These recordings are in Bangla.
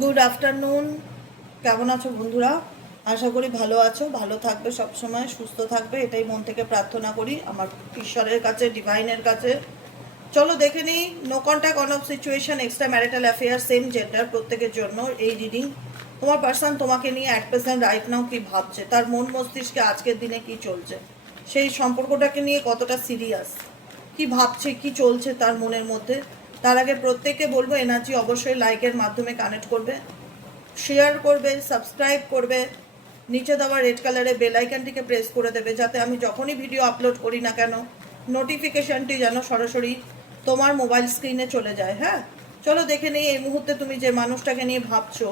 Good afternoon. কেমন আছো বন্ধুরা? আশা করি ভালো আছো, ভালো থাকবে, সবসময় সুস্থ থাকবে, এটাই মন থেকে প্রার্থনা করি আমার ঈশ্বরের কাছে, ডিভাইনের কাছে। চলো দেখে নিই। No contact on off situation, extra marital affair, same gender, প্রত্যেকের জন্য এই রিডিং। তোমার পার্সন তোমাকে নিয়ে অ্যাট প্রেজেন্ট রাইট নাও কী ভাবছে, তার মন মস্তিষ্কে আজকের দিনে কি চলছে, সেই সম্পর্কটাকে নিয়ে কতটা সিরিয়াস, কি ভাবছে, কি চলছে তার মনের মধ্যে। তার আগে প্রত্যেককে বলবো এনার্জি অবশ্যই লাইকের মাধ্যমে কানেক্ট করবে, শেয়ার করবে, সাবস্ক্রাইব করবে, নিচে দেওয়া রেড কালারের বেল আইকনটিকে প্রেস করে দেবে, যাতে আমি যখনই ভিডিও আপলোড করি না কেন নোটিফিকেশানটি যেন সরাসরি তোমার মোবাইল স্ক্রিনে চলে যায়। হ্যাঁ, চলো দেখে নিই এই মুহূর্তে তুমি যে মানুষটাকে নিয়ে ভাবছো,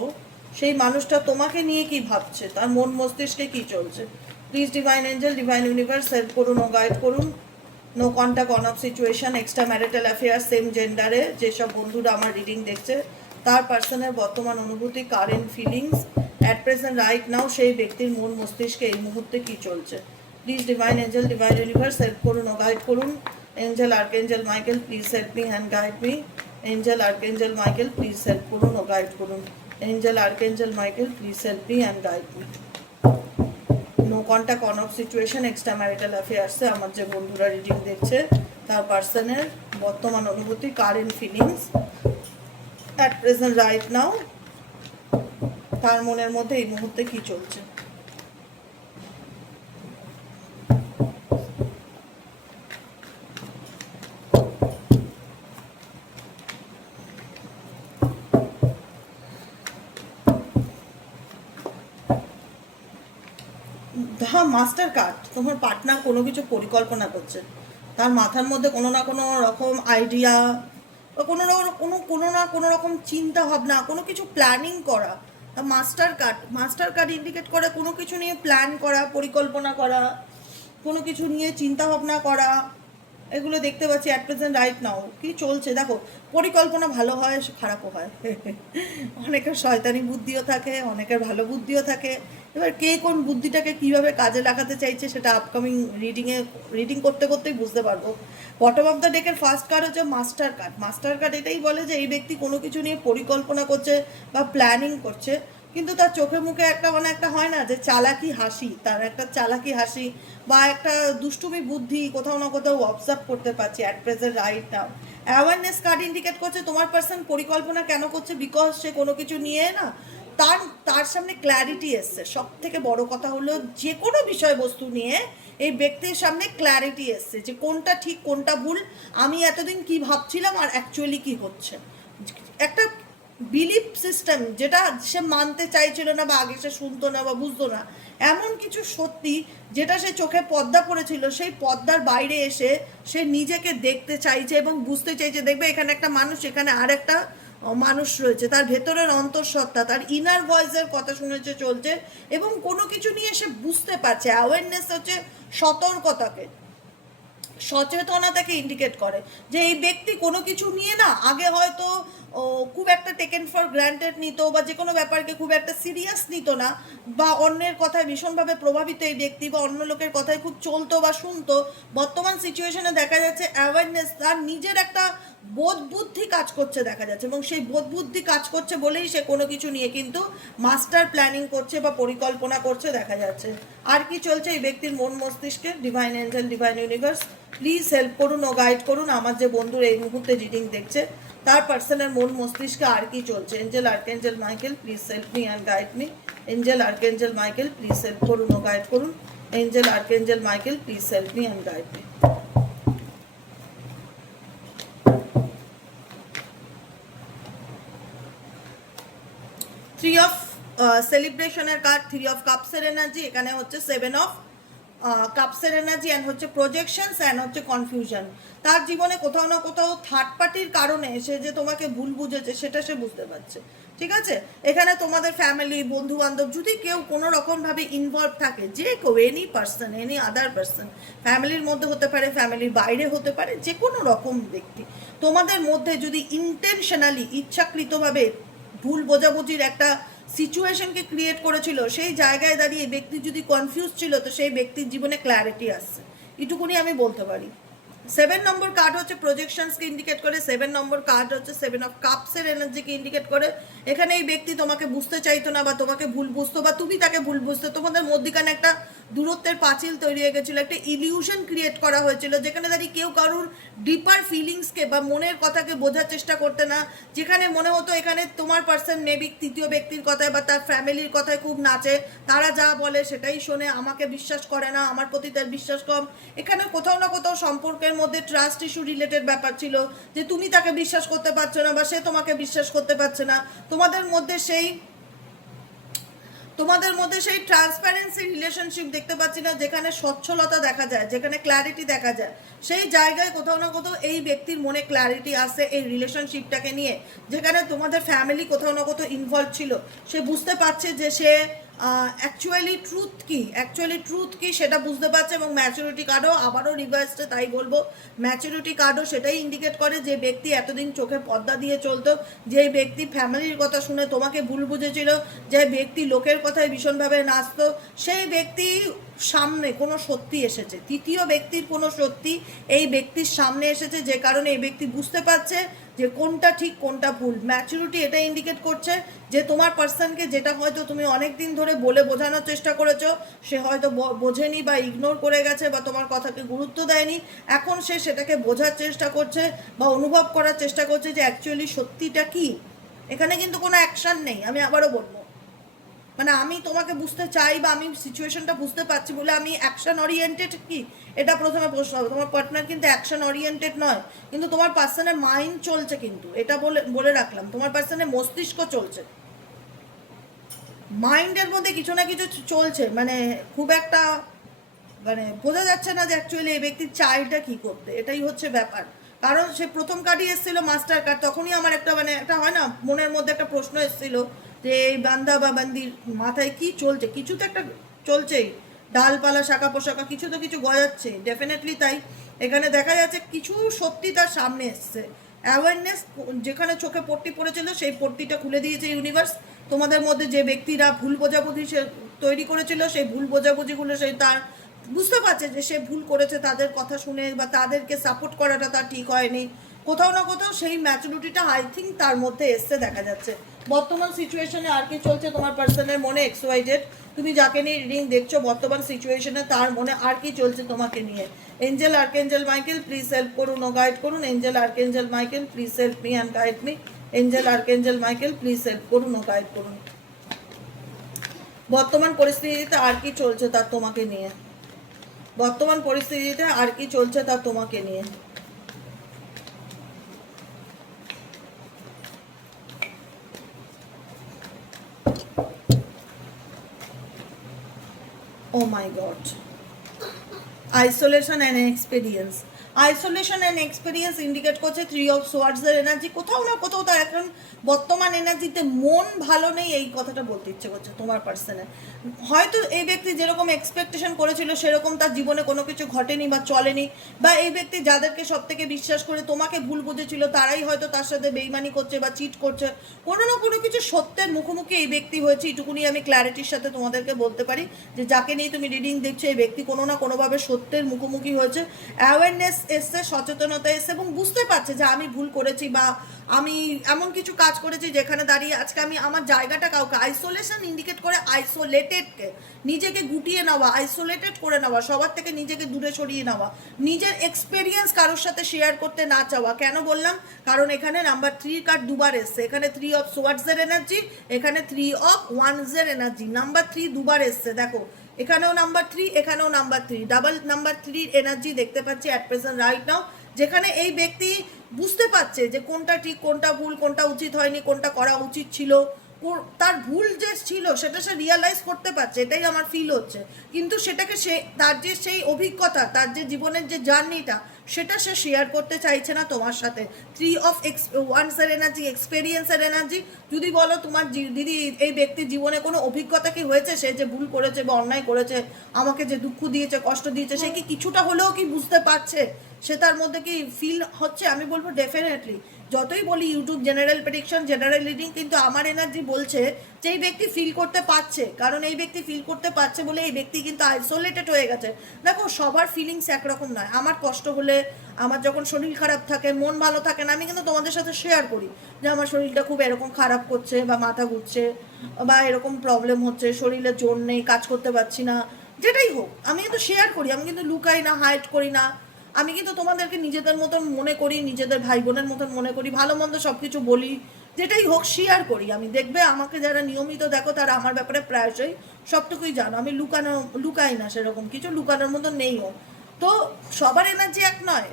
সেই মানুষটা তোমাকে নিয়ে কি ভাবছে, তার মন মস্তিষ্কে কি চলছে। Please divine angel, divine universe help করুন ও গাইড করুন। No contact on off situation, extra marital affair, same জেন্ডারে যেসব বন্ধুরা আমার রিডিং দেখছে, তার পার্সনের বর্তমান অনুভূতি, current feelings at present right now, সেই ব্যক্তির মন মস্তিষ্কে এই মুহূর্তে কি চলছে। Please divine angel, divine universe help করুন ও গাইড করুন। Angel archangel Michael please help me and guide me. Angel archangel Michael please help করুন ও গাইড করুন। Angel archangel Michael please help me and guide me. No contact on off situation, extra marital অ্যাফেয়ার্সে আমার যে বন্ধুরা রিডিং দেখছে, তার পার্সনের বর্তমান অনুভূতি, current feelings at present right now, তার মনের মধ্যে এই মুহূর্তে কি চলছে। মাস্টার কার্ড, তোমার পার্টনার কোনো কিছু পরিকল্পনা করছে, তার মাথার মধ্যে কোনো না কোনো রকম আইডিয়া বা কোনো না কোনো রকম চিন্তা ভাবনা, কোনো কিছু প্ল্যানিং করা। মাস্টার কার্ড ইন্ডিকেট করে কোনো কিছু নিয়ে প্ল্যান করা, পরিকল্পনা করা, কোনো কিছু নিয়ে চিন্তা ভাবনা করা, এগুলো দেখতে পাচ্ছি অ্যাট প্রেজেন্ট রাইট নাও কি চলছে। দেখো, পরিকল্পনা ভালো হয়, খারাপও হয়। অনেকের শয়তানি বুদ্ধিও থাকে, অনেকের ভালো বুদ্ধিও থাকে। এবার কে কোন বুদ্ধিটাকে কিভাবে কাজে লাগাতে চাইছে সেটা আপকামিং রিডিং করতে করতেই বুঝতে পারবো। বটম অফ দ্য ডেকের ফার্স্ট কার্ড হচ্ছে মাস্টার কার্ড। মাস্টার কার্ড এটাই বলে যে এই ব্যক্তি কোনো কিছু নিয়ে পরিকল্পনা করছে বা প্ল্যানিং করছে, কিন্তু তার চোখে মুখে একটা একটা হয় না যে চালাকি হাসি, তার একটা চালাকি হাসি বা একটা দুষ্টুমি বুদ্ধি কোথাও না কোথাও অবজার্ভ করতে পারছি at present right now. Awareness card indicate করছে তোমার পার্সন পরিকল্পনা কেন করছে, বিকজ সে কোনো কিছু নিয়ে না, তার তার সামনে ক্ল্যারিটি এসছে। সব থেকে বড় কথা হলো যে কোনো বিষয়বস্তু নিয়ে এই ব্যক্তির সামনে ক্ল্যারিটি এসছে যে কোনটা ঠিক কোনটা ভুল, আমি এতদিন কি ভাবছিলাম আর অ্যাকচুয়ালি কি হচ্ছে। একটা বিলিফ সিস্টেম যেটা সে মানতে চাইছিল না বা আগে সে শুনতো না বা বুঝতো না, এমন কিছু সত্যি যেটা সে চোখে পর্দা পড়েছিল, সেই পর্দার বাইরে এসে সে নিজেকে দেখতে চাইছে এবং বুঝতে চাইছে। দেখবে এখানে একটা মানুষ, এখানে আর একটা মানুষ রয়েছে, তার ভেতরের অন্তঃসত্ত্বা, তার ইনার ভয়েসের কথা শুনেছে চলছে এবং কোনো কিছু নিয়ে সে বুঝতে পারছে। অ্যাওয়ারনেস হচ্ছে সতর্কতাকে, সচেতনতাকে ইন্ডিকেট করে যে এই ব্যক্তি কোনো কিছু নিয়ে না আগে হয়তো খুব একটা টেকেন ফর গ্রান্টেড নিত বা যে কোনো ব্যাপারকে খুব একটা সিরিয়াস নিত না, বা অন্যের কথায় ভীষণভাবে প্রভাবিত এই ব্যক্তি বা অন্য লোকের কথায় খুব চলতো বা শুনতো। বর্তমান সিচুয়েশনে দেখা যাচ্ছে অ্যাওয়ারনেস, তার নিজের একটা বোধ বুদ্ধি কাজ করছে দেখা যাচ্ছে, এবং সেই বোধ বুদ্ধি কাজ করছে বলেই সে কোনো কিছু নিয়ে কিন্তু মাস্টার প্ল্যানিং করছে বা পরিকল্পনা করছে দেখা যাচ্ছে। আর কি চলছে এই ব্যক্তির মন মস্তিষ্কে, divine angel, divine universe please help করুন ও গাইড করুন আমার যে বন্ধুরা এই মুহূর্তে রিডিং দেখছে, তার পার্সনের মন মস্তিষ্কে আর কি চলছে। Angel archangel Michael please help me and guide me. Angel archangel Michael please help করুন ও গাইড করুন। Angel archangel Michael please help me and guide me. Three of সেলিব্রেশনের কার্ড, থ্রি অফ কাপসের এনার্জি, এখানে হচ্ছে সেভেন অফ কাপসের এনার্জি অ্যান্ড হচ্ছে প্রজেকশনস অ্যান্ড হচ্ছে কনফিউশন। তার জীবনে কোথাও না কোথাও থার্ড পার্টির কারণে সে যে তোমাকে ভুল বুঝেছে সেটা সে বুঝতে পারছে। ঠিক আছে, এখানে তোমাদের ফ্যামিলি, বন্ধু বান্ধব যদি কেউ কোনো রকমভাবে ইনভলভ থাকে, যে কেউ, any person, any other person, ফ্যামিলির মধ্যে হতে পারে, ফ্যামিলির বাইরে হতে পারে, যে কোনো রকম ব্যক্তি, তোমাদের মধ্যে যদি ইন্টেনশনালি, ইচ্ছাকৃতভাবে ভুল বোঝাবুঝির একটা সিচুয়েশনকে ক্রিয়েট করেছিল, সেই জায়গায় দাঁড়িয়ে ব্যক্তি যদি কনফিউজ ছিল, তো সেই ব্যক্তির জীবনে ক্ল্যারিটি আসছে, এটুকুনি আমি বলতে পারি। সেভেন নম্বর কার্ড হচ্ছে প্রজেকশনসকে ইন্ডিকেট করে, সেভেন নম্বর কার্ড হচ্ছে সেভেন অফ কাপসের এনার্জিকে ইন্ডিকেট করে। এখানে এই ব্যক্তি তোমাকে বুঝতে চাইতো না বা তোমাকে ভুল বুঝতো বা তুমি তাকে ভুল বুঝতো, তোমাদের মধ্যখানে একটা দূরত্বের পাঁচিল তৈরি হয়ে গেছিলো, একটা ইলিউশন ক্রিয়েট করা হয়েছিল, যেখানে দাঁড়িয়ে কেউ কারুর ডিপার ফিলিংসকে বা মনের কথাকে বোঝার চেষ্টা করতে না, যেখানে মনে হতো এখানে তোমার পার্সন মেবি তৃতীয় ব্যক্তির কথায় বা তার ফ্যামিলির কথায় খুব নাচে, তারা যা বলে সেটাই শোনে, আমাকে বিশ্বাস করে না, আমার প্রতি তার বিশ্বাস কম। এখানে কোথাও না কোথাও সম্পর্কের মধ্যে ট্রাস্ট ইস্যু রিলেটেড ব্যাপার ছিল, যে তুমি তাকে বিশ্বাস করতে পারছো না বা সে তোমাকে বিশ্বাস করতে পারছে না। তোমাদের মধ্যে সেই ট্রান্সপারেন্সি রিলেশনশিপ দেখতে পাচ্ছি না, যেখানে স্বচ্ছলতা দেখা যায়, যেখানে ক্ল্যারিটি দেখা যায়। সেই জায়গায় কোথাও না কোথাও এই ব্যক্তির মনে ক্ল্যারিটি আসে এই রিলেশনশিপটাকে নিয়ে, যেখানে তোমাদের ফ্যামিলি কোথাও না কোথাও ইনভলভ ছিল। সে বুঝতে পারছে যে সে অ্যাকচুয়ালি ট্রুথ কি সেটা বুঝতে পারছে, এবং ম্যাচুরিটি কার্ডও আবারও রিভার্সে তাই বলবো, ম্যাচুরিটি কার্ডও সেটাই ইন্ডিকেট করে যে ব্যক্তি এতদিন চোখে পর্দা দিয়ে চলতো, যে ব্যক্তি ফ্যামিলির কথা শুনে তোমাকে ভুল বুঝেছিল, যে ব্যক্তি লোকের কথায় ভীষণভাবে নাচতো, সেই ব্যক্তি সামনে কোনো সত্যি এসেছে, তৃতীয় ব্যক্তির কোনো সত্যি এই ব্যক্তির সামনে এসেছে, যে কারণে এই ব্যক্তি বুঝতে পারছে যে কোনটা ঠিক কোনটা ভুল। ম্যাচুরিটি এটা ইন্ডিকেট করছে যে তোমার পার্সনকে যেটা হয়তো তুমি অনেক দিন ধরে বলে বোঝানোর চেষ্টা করেছো, সে হয়তো বোঝেনি বা ইগনোর করে গেছে বা তোমার কথাকে গুরুত্ব দেয়নি, এখন সে সেটাকে বোঝার চেষ্টা করছে বা অনুভব করার চেষ্টা করছে যে অ্যাকচুয়ালি সত্যিটা কি। এখানে কিন্তু কোনো অ্যাকশন নেই, আমি আবারও বলবো, মানে আমি তোমাকে বুঝতে চাই বা আমি সিচুয়েশনটা বুঝতে পারছি বলে আমি অ্যাকশন ওরিয়েন্টেড কি, এটা প্রথমে প্রশ্ন হবে। তোমার পার্টনার কিন্তু অ্যাকশন ওরিয়েন্টেড নয়, কিন্তু তোমার পার্সনের মাইন্ড চলছে, কিন্তু এটা বলে রাখলাম, তোমার পার্সনের মস্তিষ্ক চলছে, মাইন্ডের মধ্যে কিছু না কিছু চলছে, মানে খুব একটা মানে বোঝা যাচ্ছে না যে অ্যাকচুয়ালি এই ব্যক্তির চাইটা কি করতে, এটাই হচ্ছে ব্যাপার। কারণ সে প্রথম কার্ডই এসেছিল মাস্টার কার্ড, তখনই আমার একটা মানে একটা হয় না মনের মধ্যে একটা প্রশ্ন এসেছিল যে এই বান্দা বা বান্দির মাথায় কি চলছে, কিছু তো একটা চলছেই, ডালপালা শাখা পোশাকা কিছু তো কিছু গজাচ্ছে, ডেফিনেটলি তাই। এখানে দেখা যাচ্ছে কিছু সত্যি তার সামনে এসছে, অ্যাওয়ারনেস, যেখানে চোখে পট্টি পড়েছিল সেই পট্টিটা খুলে দিয়েছে ইউনিভার্স। তোমাদের মধ্যে যে ব্যক্তিরা ভুল বোঝাবুঝি সে তৈরি করেছিল, সেই ভুল বোঝাবুঝিগুলো সেই তার বুঝতে পারছে যে সে ভুল করেছে, তাদের কথা শুনে বা তাদেরকে সাপোর্ট করাটা তার ঠিক হয়নি, কোথাও না কোথাও সেই ম্যাচুরিটিটা আই থিঙ্ক তার মধ্যে এসছে দেখা যাচ্ছে। বর্তমান সিচুয়েশনে আর কি চলছে তোমার পার্সনের মনে, XYZ তুমি যাকে নিয়ে রিডিং দেখছো, বর্তমান সিচুয়েশনে তার মনে আর কি চলছে তোমাকে নিয়ে। Angel archangel Michael please help করুন ও গাইড করুন, angel archangel Michael please help me and guide me, angel archangel Michael please help করুন ও গাইড করুন। বর্তমান পরিস্থিতিতে আর কি চলছে তার তোমাকে নিয়ে, বর্তমান পরিস্থিতিতে আর কি চলছে তা তোমাকে নিয়ে। Oh my God. Isolation and experience. Isolation and experience indicate করছে থ্রি অফ সোয়ার্ডসের এনার্জি, কোথাও না কোথাও তার এখন বর্তমান এনার্জিতে মন ভালো নেই, এই কথাটা বলতে ইচ্ছে করছে তোমার পার্সনের। হয়তো এই ব্যক্তি যেরকম এক্সপেকটেশন করেছিল সেরকম তার জীবনে কোনো কিছু ঘটেনি বা চলেনি, বা এই ব্যক্তি যাদেরকে সব থেকে বিশ্বাস করে তোমাকে ভুল বুঝেছিল তারাই হয়তো তার সাথে বেইমানি করছে বা চিট করছে, কোনো না কোনো কিছু সত্যের মুখোমুখি এই ব্যক্তি হয়েছে। এটুকুনি আমি ক্ল্যারিটির সাথে তোমাদেরকে বলতে পারি যে যাকে নিয়ে তুমি রিডিং দেখছো এই ব্যক্তি কোনো না কোনোভাবে সত্যের মুখোমুখি হয়েছে, অ্যাওয়ারনেস এসছে, সচেতনতা এসছে এবং বুঝতে পারছে যে আমি ভুল করেছি বা আমি এমন কিছু কাজ করেছি যেখানে দাঁড়িয়ে আজকে আমি আমার জায়গাটা কাউকে, আইসোলেশন ইন্ডিকেট করে আইসোলেটেডকে, নিজেকে গুটিয়ে নেওয়া, আইসোলেটেড করে নেওয়া, সবার থেকে নিজেকে দূরে সরিয়ে নেওয়া, নিজের এক্সপেরিয়েন্স কারোর সাথে শেয়ার করতে না চাওয়া। কেন বললাম? কারণ এখানে নাম্বার 3 কার্ড দুবার এসছে, এখানে 3 অফ সোয়ার্ডসের এনার্জি, এখানে 3 অফ ওয়ান্সের এনার্জি, নাম্বার 3 দুবার এসছে, দেখো এখানেও নাম্বার 3, এখানেও নাম্বার 3, ডাবল নাম্বার 3 এনার্জি দেখতে পাচ্ছি অ্যাট প্রেজেন্ট রাইট নাও, যেখানে এই ব্যক্তি বুঝতে পারছে যে কোনটা ঠিক কোনটা ভুল, কোনটা উচিত হয়নি, কোনটা করা উচিত ছিল, তার ভুল যে ছিল সেটা সে রিয়ালাইজ করতে পারছে, এটাই আমার ফিল হচ্ছে। কিন্তু সেটাকে সে তার যে সেই অভিজ্ঞতা, তার যে জীবনের যে জার্নিটা, সেটা সে শেয়ার করতে চাইছে না তোমার সাথে। 3 অফ ওয়ান্সের এনার্জি, এক্সপেরিয়েন্সের এনার্জি। যদি বলো তোমার দিদি এই ব্যক্তির জীবনে কোনো অভিজ্ঞতা কি হয়েছে, সে যে ভুল করেছে বা অন্যায় করেছে, আমাকে যে দুঃখ দিয়েছে, কষ্ট দিয়েছে, সে কি কিছুটা হলেও কি বুঝতে পারছে, সে তার মধ্যে কি ফিল হচ্ছে? আমি বলবো ডেফিনেটলি, যতই বলি YouTube general prediction, general reading, কিন্তু আমার এনার্জি বলছে যে এই ব্যক্তি ফিল করতে পারছে, কারণ এই ব্যক্তি ফিল করতে পারছে বলে এই ব্যক্তি কিন্তু আইসোলেটেড হয়ে গেছে। দেখো, সবার ফিলিংস একরকম নয়। আমার কষ্ট হলে, আমার যখন শরীর খারাপ থাকে, মন ভালো থাকে না, আমি কিন্তু তোমাদের সাথে শেয়ার করি যে আমার শরীরটা খুব এরকম খারাপ করছে, বা মাথা ঘুরছে, বা এরকম প্রবলেম হচ্ছে, শরীরে জোর নেই, কাজ করতে পারছি না, যেটাই হোক আমি কিন্তু শেয়ার করি। আমি কিন্তু লুকাই না, হাইড করি না। আমি কিন্তু তোমাদেরকে নিজেদের মতন মনে করি, নিজেদের ভাই বোনের মতন মনে করি, ভালো মন্দ সব কিছু বলি, যেটাই হোক শেয়ার করি আমি। দেখবে আমাকে যারা নিয়মিত দেখো তারা আমার ব্যাপারে প্রায়শই সবটুকুই জানো। আমি লুকাই না, সেরকম কিছু লুকানোর মতন নেইও। তো সবার এনার্জি এক নয়।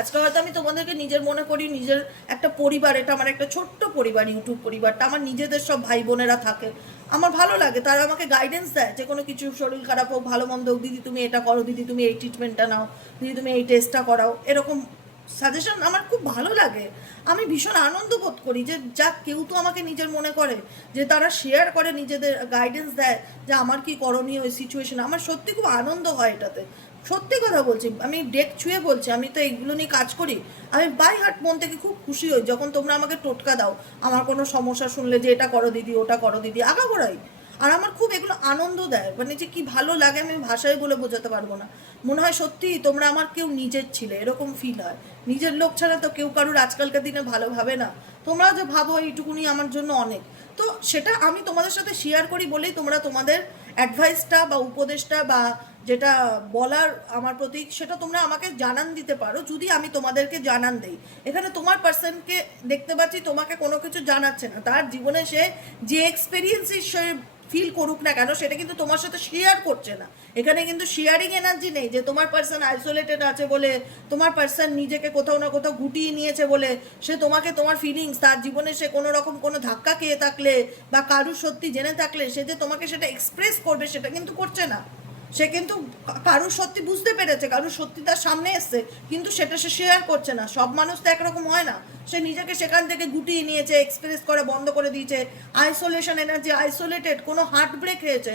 আজকে হয়তো আমি তোমাদেরকে নিজের মনে করি, নিজের একটা পরিবার, এটা আমার একটা ছোট্ট পরিবার, ইউটিউব পরিবারটা আমার নিজেদের সব ভাই বোনেরা থাকে, আমার ভালো লাগে, তারা আমাকে গাইডেন্স দেয় যে কোনো কিছু, শরীর খারাপ হোক, ভালো মন্দ হোক, দিদি তুমি এটা করো, দিদি তুমি এই ট্রিটমেন্টটা নাও, দিদি তুমি এই টেস্টটা করাও, এরকম সাজেশন আমার খুব ভালো লাগে। আমি ভীষণ আনন্দ বোধ করি যে যাক, কেউ তো আমাকে নিজের মনে করে, যে তারা শেয়ার করে, নিজেদের গাইডেন্স দেয় যে আমার কি করণীয় ওই সিচুয়েশন। আমার সত্যি খুব আনন্দ হয় এটাতে, সত্যি কথা বলছি, আমি ডেক ছুঁয়ে বলছি, আমি তো এইগুলো নিয়ে কাজ করি। আমি বাই হার্ট মন থেকে খুব খুশি হই যখন তোমরা আমাকে টোটকা দাও, আমার কোনো সমস্যা শুনলে যে এটা করো দিদি, ওটা করো দিদি, আগাগোড়াই। আর আমার খুব এগুলো আনন্দ দেয়, মানে যে কি ভালো লাগে আমি ভাষায় বলে বোঝাতে পারবো না। মনে হয় সত্যি তোমরা আমার কেউ নিজের ছিলে, এরকম ফিল হয়। নিজের লোক ছাড়া তো কেউ কারুর আজকালকার দিনে ভালো ভাবে না। তোমরা যে ভাবো এইটুকুনি আমার জন্য অনেক। তো সেটা আমি তোমাদের সাথে শেয়ার করি বলেই তোমরা তোমাদের অ্যাডভাইসটা বা উপদেশটা বা যেটা বলার আমার প্রতি, সেটা তোমরা আমাকে জানান দিতে পারো, যদি আমি তোমাদেরকে জানান দেই। এখানে তোমার পার্সনকে দেখতে পাচ্ছি তোমাকে কোনো কিছু জানাচ্ছে না, তার জীবনে সে যে এক্সপেরিয়েন্সই সে ফিল করুক না কেন সেটা কিন্তু তোমার সাথে শেয়ার করছে না। এখানে কিন্তু শেয়ারিং এনার্জি নেই যে তোমার পার্সন আইসোলেটেড আছে বলে, তোমার পার্সন নিজেকে কোথাও না কোথাও গুটিয়ে নিয়েছে বলে সে তোমাকে, তোমার ফিলিংস, তার জীবনে সে কোনো রকম কোনো ধাক্কা খেয়ে থাকলে বা কারুর সত্যি জেনে থাকলে সে যে তোমাকে সেটা এক্সপ্রেস করবে সেটা কিন্তু করছে না। সে কিন্তু কারুর সত্যি বুঝতে পেরেছে, কারুর সত্যি তার সামনে এসছে, কিন্তু সেটা সে শেয়ার করছে না। সব মানুষ তো একরকম হয় না। সে নিজেকে সেখান থেকে গুটিয়ে নিয়েছে, এক্সপ্রেস করা বন্ধ করে দিয়েছে, আইসোলেশন এনার্জি, আইসোলেটেড, কোনো হার্ট ব্রেক হয়েছে,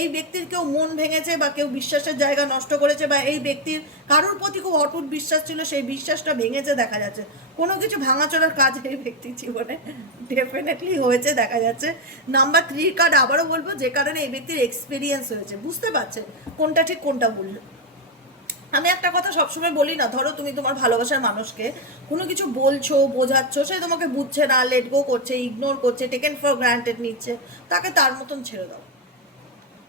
এই ব্যক্তির কেউ মন ভেঙেছে বা কেউ বিশ্বাসের জায়গা নষ্ট করেছে, বা এই ব্যক্তির কারুর প্রতি খুব অটুট বিশ্বাস ছিল, সেই বিশ্বাসটা ভেঙেছে দেখা যাচ্ছে। কোনো কিছু ভাঙাচোরার কাজ এই ব্যক্তির জীবনে ডেফিনেটলি হয়েছে দেখা যাচ্ছে। নাম্বার 3 কার্ড আবারও বলবো, যে কারণে এই ব্যক্তির এক্সপিরিয়েন্স হয়েছে, বুঝতে পারছে কোনটা ঠিক কোনটা ভুল। আমি একটা কথা সবসময় বলি না, ধরো তুমি তোমার ভালোবাসার মানুষকে কোনো কিছু বলছো, বোঝাচ্ছ, সে তোমাকে বুঝছে না, লেট গো করছে, ইগনোর করছে, টেকেন ফর গ্রান্টেড নিচ্ছে, তাকে তার মতন ছেড়ে দাও।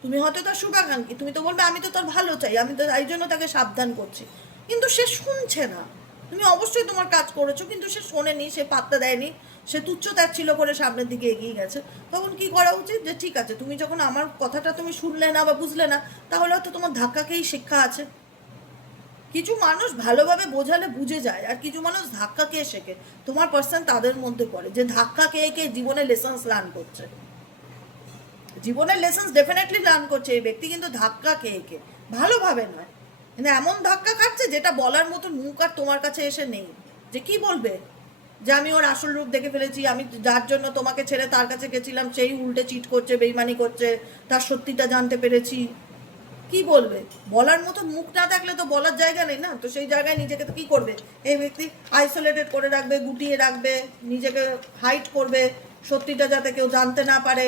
তুমি হয়তো তার শুভাকাঙ্ক্ষী, তুমি তো বলবে আমি তো তার ভালো চাই, আমি তো তাই জন্য তাকে সাবধান করছি, কিন্তু সে শুনছে না। তুমি অবশ্যই তোমার কাজ করেছো, কিন্তু সে শোনেনি, সে পাত্তা দেয়নি, সে তুচ্ছ ছিল করে সামনের দিকে এগিয়ে গেছে। তখন কি করা উচিত, যে ঠিক আছে তুমি যখন আমার কথাটা তুমি শুনলে না বা বুঝলে না, তাহলে হয়তো তোমার ধাক্কাকেই শিক্ষা আছে। কিছু মানুষ ভালোভাবে বোঝালে বুঝে যায়, আর কিছু মানুষ ধাক্কা খেয়ে শেখে। তোমার পার্সন তাদের মধ্যে পড়ে যে ধাক্কা খেয়ে খেয়ে জীবনে লেসন্স লার্ন করছে। জীবনের লেসন্স ডেফিনেটলি লার্ন করছে এই ব্যক্তি, কিন্তু ধাক্কা খেয়ে খেয়ে, ভালোভাবে নয়। কিন্তু এমন ধাক্কা খাচ্ছে যেটা বলার মতো মুখ আর তোমার কাছে এসে নেই। যে কি বলবে, যে আমি ওর আসল রূপ দেখে ফেলেছি, আমি যার জন্য তোমাকে ছেড়ে তার কাছে গেছিলাম সেই উল্টে চিট করছে, বেইমানি করছে, তার সত্যিটা জানতে পেরেছি। কি বলবে, বলার মতো মুখ না থাকলে তো বলার জায়গা নেই না, তো সেই জায়গায় নিজেকে তো কি করবে এই ব্যক্তি, আইসোলেটেড করে রাখবে, গুটিয়ে রাখবে, নিজেকে হাইড করবে, সত্যিটা যাতে কেউ জানতে না পারে।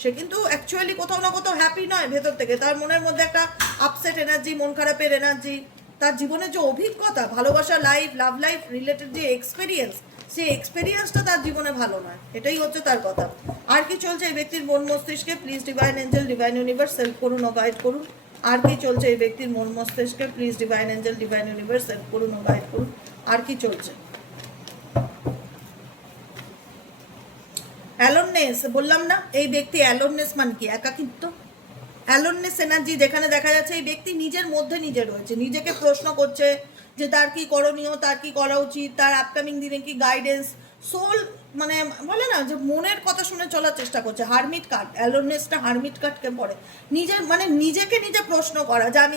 সে কিন্তু অ্যাকচুয়ালি কোথাও না কোথাও হ্যাপি নয় ভেতর থেকে, তার মনের মধ্যে একটা আপসেট এনার্জি, মন খারাপের এনার্জি, তার জীবনের যে অভিজ্ঞতা, ভালোবাসা লাইফ, লাভ লাইফ রিলেটেড যে এক্সপিরিয়েন্স, সেই এক্সপিরিয়েন্সটা তার জীবনে ভালো নয়, এটাই হচ্ছে তার কথা। আর কি চলছে এই ব্যক্তির মন মস্তিষ্কে, please divine angel, divine universe help করুন ও গাইড করুন। আর কি চলছে এই ব্যক্তির মন মস্তিষ্কে, please divine angel, divine universe help করুন ও গাইড করুন। আর কি চলছে, অ্যালোননেস বললাম না, এই ব্যক্তি অ্যালোননেস মানে কি, একাকিত্ব, অ্যালোননেস এনার্জি, যেখানে দেখা যাচ্ছে এই ব্যক্তি নিজের মধ্যে নিজে রয়েছে, নিজেকে প্রশ্ন করছে যে তার কি করণীয়, তার কি করা উচিত, তার আপকামিং দিনে কি গাইডেন্স, সোল মানে বলে না যে মনের কথা শুনে চলার চেষ্টা করছে। হারমিট কার্ড, অ্যালোননেসটা হারমিট কার্ডকে পড়ে, নিজের মানে নিজেকে নিজে প্রশ্ন করা যে আমি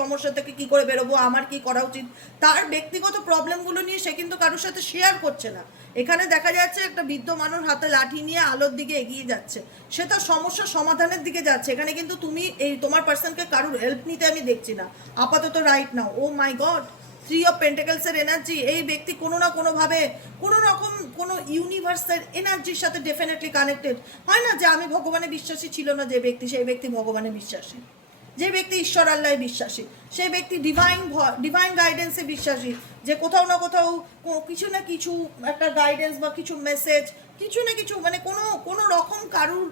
সমস্যা থেকে কি করে বেরোবো, আমার কি করা উচিত, তার ব্যক্তিগত প্রবলেমগুলো নিয়ে সে কিন্তু কারোর সাথে শেয়ার করছে না। এখানে দেখা যাচ্ছে একটা বৃদ্ধ মানুষ হাতে লাঠি নিয়ে আলোর দিকে এগিয়ে যাচ্ছে, সে তার সমস্যার সমাধানের দিকে যাচ্ছে। এখানে কিন্তু তুমি এই তোমার পার্সনকে কারোর হেল্প নিতে আমি দেখছি না আপাতত right now. Oh my god, three of পেন্টাকেলসের এনার্জি, এই ব্যক্তি কোনো না কোনোভাবে কোনো রকম কোনো ইউনিভার্সের এনার্জির সাথে ডেফিনেটলি কানেক্টেড। হয় না যে আমি ভগবানে বিশ্বাসী ছিল না যে ব্যক্তি, সেই ব্যক্তি ভগবানে বিশ্বাসী। যে ব্যক্তি ঈশ্বর আল্লাহ বিশ্বাসী, সেই ব্যক্তি ডিভাইন গাইডেন্সে বিশ্বাসী, যে কোথাও না কোথাও কিছু না কিছু একটা গাইডেন্স বা কিছু মেসেজ, কিছু না কিছু মানে কোনো রকম কারুর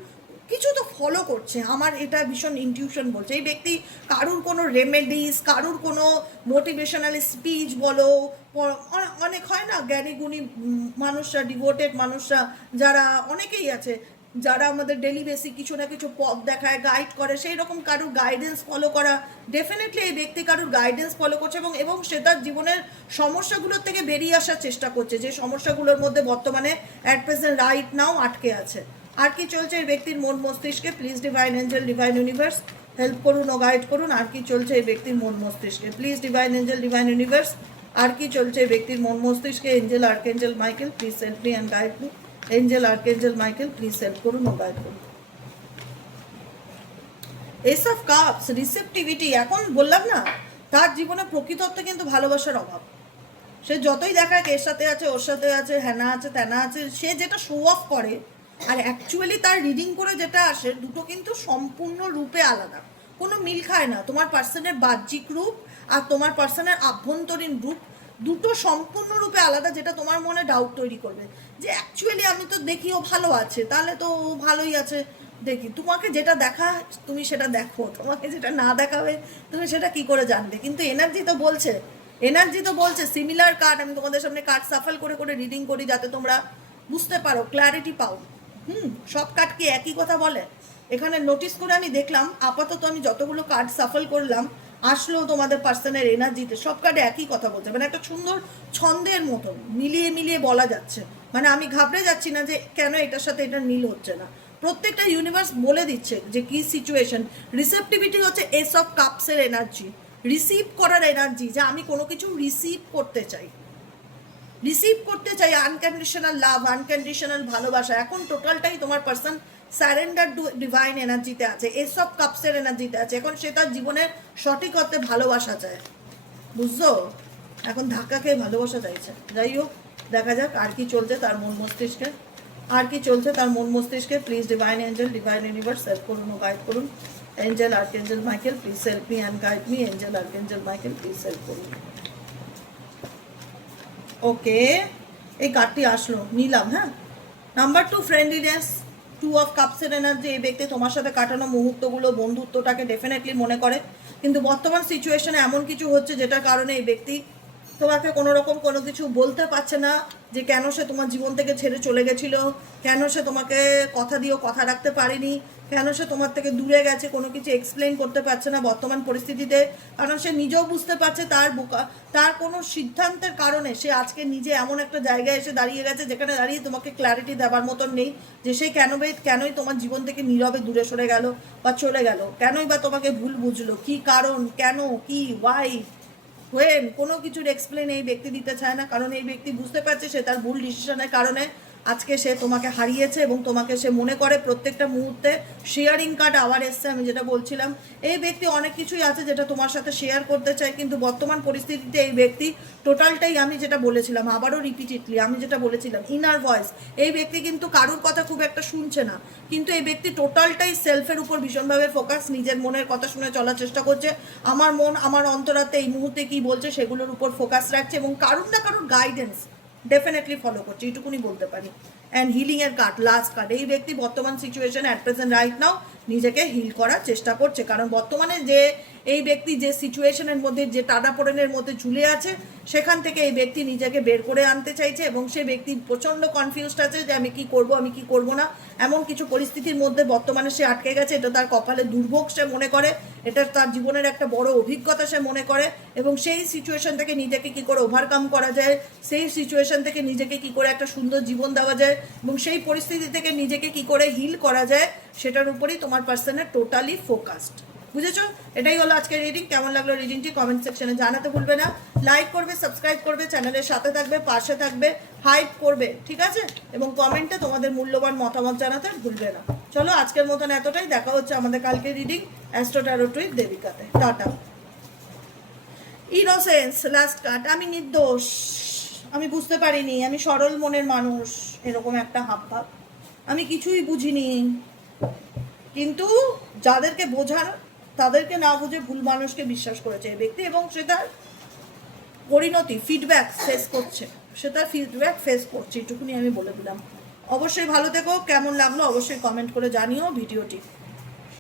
কিছু তো ফলো করছে। আমার এটা ভীষণ ইনটিউশন বলছে। এই ব্যক্তি কারুর কোনো রেমেডিস, কারুর কোনো মোটিভেশনাল স্পিচ বলো, অনেক হয় না জ্ঞানী গুণী মানুষরা, ডিভোটেড মানুষরা যারা অনেকেই আছে, যারা আমাদের ডেলি বেসিক কিছু না কিছু পথ দেখায়, গাইড করে, সেই রকম কারুর গাইডেন্স ফলো করা। ডেফিনেটলি এই ব্যক্তি কারুর গাইডেন্স ফলো করছে এবং সে তার জীবনের সমস্যাগুলোর থেকে বেরিয়ে আসার চেষ্টা করছে, যে সমস্যাগুলোর মধ্যে বর্তমানে অ্যাট প্রেজেন্ট রাইট নাও আটকে আছে। আর কি চলছে এই ব্যক্তির মন মস্তিষ্কে? Please divine angel, divine universe help করুন ও গাইড করুন। আর কি চলছে এই ব্যক্তির মন মস্তিষ্কে? Please divine angel, divine universe আর কি চলছে এই ব্যক্তির মন মস্তিষ্কে? Angel archangel Michael please help me and guide me. Angel archangel Michael please help করুন ও গাইড করুন। Ace of cups, receptivity. এখন বললাম না, তার জীবনে প্রকৃতত্বে কিন্তু ভালোবাসার অভাব। সে যতই দেখায় এর সাথে আছে, ওর সাথে আছে, হ্যানা আছে, ত্যানা আছে, সে যেটা শো অফ করে আর অ্যাকচুয়ালি তার রিডিং করে যেটা আসে, দুটো কিন্তু সম্পূর্ণ রূপে আলাদা, কোনো মিল খায় না। তোমার পার্সনের বাহ্যিক রূপ আর তোমার পার্সনের আভ্যন্তরীণ রূপ দুটো সম্পূর্ণরূপে আলাদা, যেটা তোমার মনে ডাউট তৈরি করবে যে অ্যাকচুয়ালি আমি তো দেখি ও ভালো আছে, তাহলে তো ও ভালোই আছে। দেখি তোমাকে যেটা দেখা তুমি সেটা দেখো, তোমাকে যেটা না দেখাবে তুমি সেটা কি করে জানবে? কিন্তু এনার্জি তো বলছে সিমিলার কার্ড। আমি তোমাদের সামনে কার্ড সাফল করে করে রিডিং করি যাতে তোমরা বুঝতে পারো, ক্ল্যারিটি পাও। সব কার্ড কি একই কথা বলে? এখানে নোটিস করে আমি দেখলাম, আপাতত আমি যতগুলো কার্ড সাফল করলাম আসলেও তোমাদের পার্সনের এনার্জিতে সব কার্ডে একই কথা বলছে, মানে একটা সুন্দর ছন্দের মতন মিলিয়ে মিলিয়ে বলা যাচ্ছে। মানে আমি ঘাবড়ে যাচ্ছি না যে কেন এটার সাথে এটা মিল হচ্ছে না। প্রত্যেকটা ইউনিভার্স বলে দিচ্ছে যে কি সিচুয়েশন। রিসেপটিভিটি হচ্ছে এস অফ কাপসের এনার্জি, রিসিভ করার এনার্জি, যে আমি কোনো কিছু রিসিভ করতে চাই, আনকন্ডিশনাল লাভ, আনকন্ডিশনাল ভালোবাসা। এখন টোটালটাই তোমার পার্সন স্যারেন্ডার টু ডিভাইন এনার্জিতে আছে, এসব কাপসের এনার্জিতে আছে। এখন সে তার জীবনের সঠিক অর্থে ভালোবাসা চায়, বুঝছো? এখন ধাক্কা খেয়ে ভালোবাসা চাইছে। যাই হোক, দেখা যাক আর কি চলছে তার মন মস্তিষ্কে, please divine angel, divine universe help করুন ও গাইড করুন। Angel archangel Michael please help me and guide me. Angel archangel Michael please help করুন। ওকে, এই কার্ডটি আসলো, নিলাম। হ্যাঁ, নাম্বার 2 ফ্রেন্ডলিনেস, 2 অফ কাপসের এনার্জি। এই ব্যক্তি তোমার সাথে কাটানো মুহূর্তগুলো, বন্ধুত্বটাকে ডেফিনেটলি মনে করে, কিন্তু বর্তমান সিচুয়েশনে এমন কিছু হচ্ছে যেটার কারণে এই ব্যক্তি তোমাকে কোনো রকম কোনো কিছু বলতে পারছে না, যে কেন সে তোমার জীবন থেকে ছেড়ে চলে গেছিল, কেন সে তোমাকে কথা দিয়েও কথা রাখতে পারেনি, কেন সে তোমার থেকে দূরে গেছে, কোনো কিছু এক্সপ্লেন করতে পারছে না বর্তমান পরিস্থিতিতে। কারণ সে নিজেও বুঝতে পারছে তার কোনো সিদ্ধান্তের কারণে সে আজকে নিজে এমন একটা জায়গায় এসে দাঁড়িয়ে গেছে যেখানে দাঁড়িয়ে তোমাকে ক্ল্যারিটি দেওয়ার মতন নেই যে সে কেনই তোমার জীবন থেকে নীরবে দূরে সরে গেল বা চলে গেল, কেনই বা তোমাকে ভুল বুঝলো, কি কারণ, কেন, কি, ওয়াই, ওয়েন, কোনো কিছুর এক্সপ্লেন এই ব্যক্তি দিতে চায় না। কারণ এই ব্যক্তি বুঝতে পারছে সে তার ভুল ডিসিশনের কারণে আজকে সে তোমাকে হারিয়েছে এবং তোমাকে সে মনে করে প্রত্যেকটা মুহূর্তে। শেয়ারিং কার্ড আবার এসছে, আমি যেটা বলছিলাম, এই ব্যক্তি অনেক কিছুই আছে যেটা তোমার সাথে শেয়ার করতে চায়, কিন্তু বর্তমান পরিস্থিতিতে এই ব্যক্তি টোটালটাই, আমি যেটা বলেছিলাম আবারও রিপিটেডলি, আমি যেটা বলেছিলাম ইনার ভয়েস, এই ব্যক্তি কিন্তু কারুর কথা খুব একটা শুনছে না, কিন্তু এই ব্যক্তি টোটালটাই সেলফের উপর ভীষণভাবে ফোকাস, নিজের মনের কথা শুনে চলার চেষ্টা করছে। আমার মন, আমার অন্তরাত্মা এই মুহূর্তে কি বলছে সেগুলোর উপর ফোকাস রাখছে এবং কারুর না কারুর গাইডেন্স ডেফিনেটলি ফলো করছে, এইটুকুনি বলতে পারি। অ্যান্ড হিলিং এর কার্ড, লাস্ট কার্ড। এই ব্যক্তি বর্তমান সিচুয়েশন অ্যাট প্রেজেন্ট রাইট নাও নিজেকে হিল করার চেষ্টা করছে, কারণ বর্তমানে যে এই ব্যক্তি যে সিচুয়েশনের মধ্যে, যে টানাপোড়েনের মধ্যে ঝুলে আছে, সেখান থেকে এই ব্যক্তি নিজেকে বের করে আনতে চাইছে এবং সে ব্যক্তি প্রচণ্ড কনফিউজড আছে যে আমি কি করব না। এমন কিছু পরিস্থিতির মধ্যে বর্তমানে সে আটকে গেছে, এটা তার কপালে দুর্ভোগ সে মনে করে, এটা তার জীবনের একটা বড় অভিজ্ঞতা সে মনে করে, এবং সেই সিচুয়েশন থেকে নিজেকে কি করে ওভারকাম করা যায়, সেই সিচুয়েশন থেকে নিজেকে কি করে একটা সুন্দর জীবন দেওয়া যায় এবং সেই পরিস্থিতি থেকে নিজেকে কি করে হিল করা যায়, সেটার উপরেই তোমার পার্সনের টোটালি ফোকাসড। বুঝেছো? এটাই হলো আজকের রিডিং। কেমন লাগলো রিডিংটি কমেন্ট সেকশনে জানাতে ভুলবে না। লাইক করবে, সাবস্ক্রাইব করবে, চ্যানেলের সাথে থাকবে, পাশে থাকবে, হাইপ করবে, ঠিক আছে? এবং কমেন্টে তোমাদের মূল্যবান মতামত জানাতে ভুলবে না। চলো আজকের মতন এতটাই, দেখা হচ্ছে আমাদের কালকে রিডিং অ্যাস্ট্রো ট্যারোট উইথ দেবিকাতে। টাটা। ইনোসেন্স লাস্ট কাট, আমি নির্দোষ, আমি বুঝতে পারিনি, আমি সরল মনের মানুষ, এরকম একটা হাবভাব, আমি কিছুই বুঝিনি। কিন্তু যাদেরকে বোঝার তাদেরকে না বুঝে ভুল মানুষকে বিশ্বাস করেছে এই ব্যক্তি, এবং সে তার পরিণতি ফিডব্যাক ফেস করছে, সে তার ফিডব্যাক ফেস করছে, এটুকুনি আমি বলে দিলাম। অবশ্যই ভালো থেকো, কেমন লাগলো অবশ্যই কমেন্ট করে জানিও ভিডিওটি।